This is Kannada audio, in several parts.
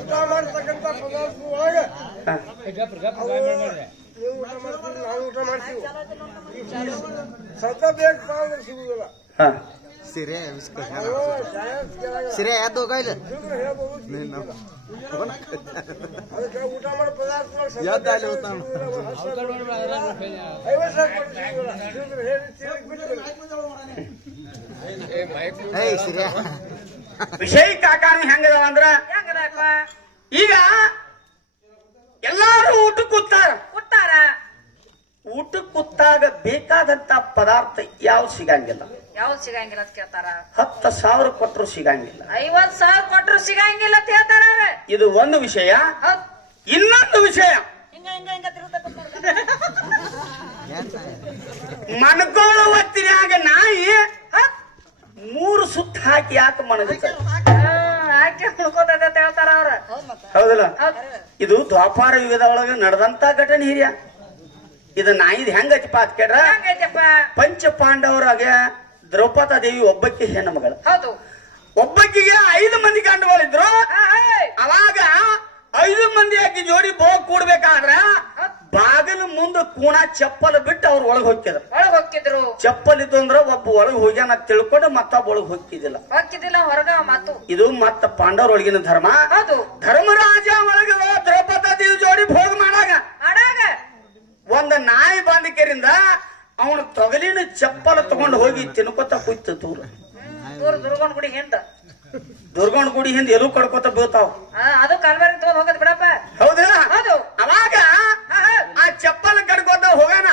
ಊಟ ಮಾಡ್ತಕ್ಕಂಥ ಪದಾರ್ಥ ಒಳಗೆ ನೀವು ಊಟ ಮಾಡ್ತೀವಿ, ನಾವು ಊಟ ಮಾಡ್ತೀವಿ. ಸತ ಬೇಕು ಅಂದ್ರೆ ಸಿಗುದಿಲ್ಲ. ಸಿರೆ ಸಿರೆ ಯಾವ್ದು ಹೋಗಿಲ್ಲ ಅದಕ್ಕೆ ಊಟ ಮಾಡೋ ಪದಾರ್ಥ ವಿಷಯ ಕಾಕಾನು ಹೆಂಗದ ಅಂದ್ರ ಈಗ ಎಲ್ಲಾರು ಊಟಕ್ಕೆ ಕೂತಾರ. ಊಟಕ್ಕೆ ಕೂತಾಗ ಬೇಕಾದಂತ ಪದಾರ್ಥ ಯಾವ ಸಿಗಂಗಿಲ್ಲ. ಯಾವ್ದು ಸಿಗಂಗಿಲ್ಲ ಅಂತ ಕೇಳ್ತಾರ. 10,000 ಕೊಟ್ಟರು ಸಿಗಂಗಿಲ್ಲ, 50,000 ಕೊಟ್ಟರು ಸಿಗಂಗಿಲ್ಲ ಅಂತ ಹೇಳ್ತಾರ. ಇದು ಒಂದು ವಿಷಯ. ಇನ್ನೊಂದು ವಿಷಯ, ಮನ್ಕೊಳ್ಳೋ ಹೊತ್ತಿನಾಗ ನಾಯಿ 3 ಸುತ್ತ ಹಾಕಿ ಯಾಕೆ ಮಣಗುತ್ತಾರೆ? ಹಾಕಿ ಮುಳ್ಕೋತೈತೆ ಅಂತ ಹೇಳ್ತಾರ ಅವ್ರ. ಹೌದಲ್ಲ? ಇದು ದ್ವಾಪಾರ ಯುಗದ ಒಳಗೆ ನಡೆದಂತ ಘಟನೆ ಹಿರಿಯ. ಇದು ನಾಯಿದ್ ಹೆಂಗೈತಿಪ್ಪ ಅಂತ ಕೇಳ್ರ, ಪಂಚ ಪಾಂಡವರಾಗ ದ್ರೌಪದಾ ದೇವಿ ಒಬ್ಬಕ್ಕೆ ಹೆಣ್ಣು ಮಗಳು. ಹೌದು. ಒಬ್ಬಕ್ಕಿಗೆ 5 ಮಂದಿ ಗಂಡುಗಳಿದ್ರು. ಅವಾಗ 5 ಮಂದಿ ಆಕಿ ಜೋಡಿ ಬೋಗ್ ಕೂಡ್ಬೇಕಾದ್ರ ಬಾಗಿಲು ಮುಂದೆ ಕೂಣ ಚಪ್ಪಲ್ ಬಿಟ್ಟು ಅವ್ರು ಒಳಗ್ ಹೋಗಿದ್ರು. ಚಪ್ಪಲ್ ಇದ್ದು ಅಂದ್ರ ಒಬ್ಬ ಒಳಗ್ ಹೋಗ್ಯಾನ ತಿಳ್ಕೊಂಡು ಮತ್ತೊಬ್ಬ ಒಳಗ್ ಹೋಗ್ತಿದ್ದಿಲ್ಲ ಹೊರಗ. ಮತ್ತು ಇದು ಮತ್ತ ಪಾಂಡವ್ರ ಒಳಗಿನ ಧರ್ಮ. ಧರ್ಮರಾಜ ಒಳಗ ದ್ರೌಪದಾ ದೇವಿ ಜೋಡಿ ಭೋಗ ಮಾಡಾಗ ಒಂದ ನಾಯಿ ಬಾಂಧಿಕೆರಿಂದ ಅವನ ತೊಗಲಿನ ಚಪ್ಪಲ ತಗೊಂಡು ಹೋಗಿ ತಿನ್ಕೋತ ಕೂಯ್ತು ದೂರ. ದುರ್ಗೊಂಡ್ ಗುಡಿ ಹಿಂದ ದುರ್ಗೊಂಡ್ ಗುಡಿ ಹಿಂದ ಎಲ್ಲೂ ಕಡ್ಕೋತ ಬೀಳ್ತಾವ. ಅದು ಕಾಲ್ವಾರಿ ತಗೊಂಡ್ ಹೋಗದ್ ಬಿಡಪ್ಪ. ಹೌದಿಲ್ಲ? ಅವಾಗ ಆ ಚಪ್ಪಲ್ ಕಡ್ಕೋತ ಹೋಗಾನ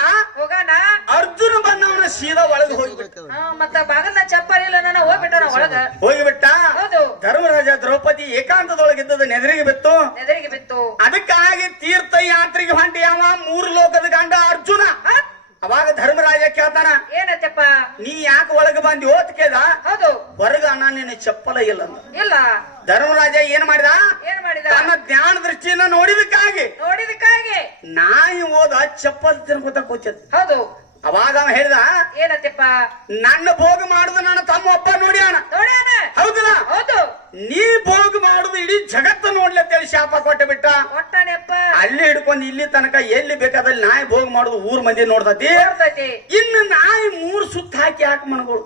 ಅರ್ಜುನ ಬಂದ ಅವನ ಸೀದಾ ಒಳಗೆ ಹೋಗ್ಬಿಟ್ಟು ಮತ್ತ ಬಾಗಲ್ದ ಚಪ್ಪಲ್ ಇಲ್ಲ ನಾನು ಹೋಗಿಬಿಟ್ಟ. ಧರ್ಮರಾಜ ದ್ರೌಪದಿ ಏಕಾಂತದೊಳಗಿದ್ದದ ನೆದರಿಗೆ ಬಿತ್ತು. ಅದಕ್ಕಾಗಿ ತೀರ್ಥ ಯಾತ್ರೆಗೆ ಹೊಂಟಿ ಅವ 3 ಲೋಕದ ಗಂಡ ಅರ್ಜುನ. ಅವಾಗ ಧರ್ಮರಾಜ ಕೇಳ್ತಾನ, ಏನತ್ತಪ್ಪ ನೀ ಯಾಕೆ ಒಳಗೆ ಬಂದಿ ಓತ್ ಕೇಳ್ದ. ಹೊರಗ ಅಣ್ಣ ನಿನ್ನ ಚಪ್ಪಲ ಇಲ್ಲ. ಧರ್ಮರಾಜ ಏನ್ ಮಾಡಿದ, ತನ್ನ ಜ್ಞಾನ ದೃಷ್ಟಿಯಿಂದ ನೋಡಿದಕ್ಕಾಗಿ ನಾಯಿ ಓದ ಚಪ್ಪಲ್ ತಿನ್ಕೋತ ಕೂತಿದ್ದ. ಅವಾಗ ಅವ ಹೇಳಿದ, ಏನತ್ತಪ್ಪ ನನ್ನ ಭೋಗ ಮಾಡುದು ನನ್ನ ತಮ್ಮ ಒಬ್ಬ ನೋಡ್ಯಾನ. ಹೌದಲ್ಲ? ನೀ ಭೋಗ ಮಾಡುದು ಇಡೀ ಜಗತ್ತು ನೋಡ್ಲತ್ತೇಳಿ ಶಾಪ ಕೊಟ್ಟ ಬಿಟ್ಟ. ಅಲ್ಲಿ ಹಿಡ್ಕೊಂಡು ಇಲ್ಲಿ ತನಕ ಎಲ್ಲಿ ಬೇಕಾದಲ್ಲಿ ನಾಯಿ ಭೋಗ ಮಾಡುದು ಊರ್ ಮಂದಿ ನೋಡ್ತತಿ. ಇನ್ನು ನಾಯಿ 3 ಸುತ್ತ ಹಾಕಿ ಯಾಕೆ ಮನಗಳು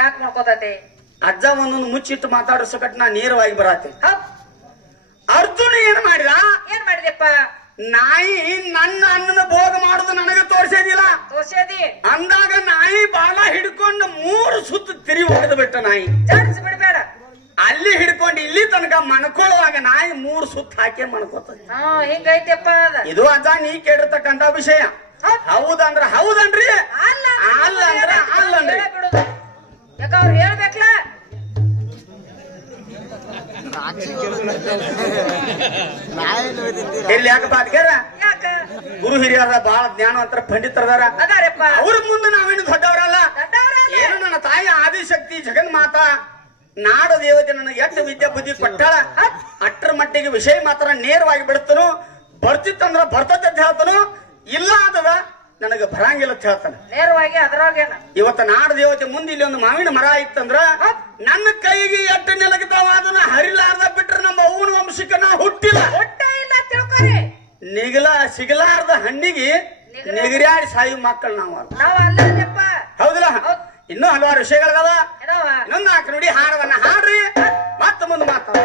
ಯಾಕೆ ಮಾಡ್ಕೋತೈತಿ? ಅಜ್ಜ ಒಂದೊಂದು ಮುಚ್ಚಿಟ್ಟು ಮಾತಾಡೋ ಸಕಟ್ ನಾ ನೇರವಾಗಿ ಬರತ್ತೆ. ಅರ್ಜುನ ಏನ್ ಮಾಡಿದಪ್ಪ, ನಾಯಿ ನನ್ನ ಅನ್ನನ ಭೋಗ ಮಾಡುದು ನನಗೆ ತೋರ್ಸೇದಿಲ್ಲ ಅಂದಾಗ ನಾಯಿ ಬಾಲ ಹಿಡ್ಕೊಂಡು 3 ಸುತ್ತ ತಿರುಗಿ ಹೊಡೆದು ಬಿಟ್ಟ. ನಾಯಿ ಬಿಡ್ಬೇಡ, ಅಲ್ಲಿ ಹಿಡ್ಕೊಂಡು ಇಲ್ಲಿ ತನಕ ಮನ್ಕೊಳ್ಳುವಾಗ ನಾಯಿ 3 ಸುತ್ತ ಹಾಕಿ ಮನ್ಕೋತದೆ. ಹಿಂಗೈತೆಪ್ಪ. ಇದು ಅಜ್ಜ ನೀ ಕೇಳಿರ್ತಕ್ಕಂತ ವಿಷಯ. ಹೌದಂದ್ರ ಹೌದನ್ರಿ, ಅಲ್ಲ ಅಂದ್ರ ಅಲ್ಲನ್ರಿ. ಯಾಕ ಅವ್ರು ಹೇಳ್ಬೇಕಲ್ಲ. ಇಲ್ಲಿ ಯಾಕಪ್ಪ ಅದಕ್ಕಾರ ಗುರು ಹಿರಿಯರ ಬಹಳ ಜ್ಞಾನವಂತರ ಪಂಡಿತರದಾರ. ಅವ್ರ ಮುಂದೆ ನಾವೇನು ದೊಡ್ಡವರಲ್ಲ. ಏನು ನನ್ನ ತಾಯಿ ಆದಿಶಕ್ತಿ ಜಗನ್ ಮಾತಾ ನಾಡ ದೇವತೆ ನನಗೆ ಎಷ್ಟು ವಿದ್ಯಾ ಬುದ್ಧಿ ಕೊಟ್ಟಾಳ. ಅಟ್ರ ಮಟ್ಟಿಗೆ ವಿಷಯ ಮಾತ್ರ ನೇರವಾಗಿ ಬಿಡುತ್ತನು. ಬರ್ತಿತ್ತಂದ್ರ ಬರ್ತದ ಅಂತ ಹೇಳ್ತಾನು, ಇಲ್ಲ ಆದದ ನನಗೆ ಬರಂಗಿಲ್ಲ ಅಂತ ಹೇಳ್ತಾನೆ ನೇರವಾಗಿ. ಅದ್ರಾಗೇನ ಇವತ್ತ ನಾಡ ದೇವತೆ ಮುಂದೆ ಇಲ್ಲಿ ಒಂದು ಮಾವಿನ ಮರ ಇತ್ತಂದ್ರ ನನ್ನ ಕೈಗೆ ಎಟ್ಟು ನೆಲಗಿದಾವ ಅದನ್ನ ಹರಿಲಾರ್ದ ಬಿಟ್ರೆ ನಮ್ಮ ಅವ್ವನ ವಂಶಕ್ಕೆ ನಾ ಹುಟ್ಟಿಲ್ಲ. ಸಿಗಲಾರ್ದ ಹಣ್ಣಿಗೆ ನಿಗರ್ಯಾಡಿ ಸಾಯಿ ಮಕ್ಕಳು ನಾವು. ಹೌದಿಲ್ಲ? ಇನ್ನೂ ಹಲವಾರು ವಿಷಯಗಳದಾವ. ಇನ್ನೊಂದು 4 ನುಡಿ ಹಾಡವನ್ನ ಹಾಡ್ರಿ, ಮತ್ತ ಮುಂದೆ ಮಾತಾಡ.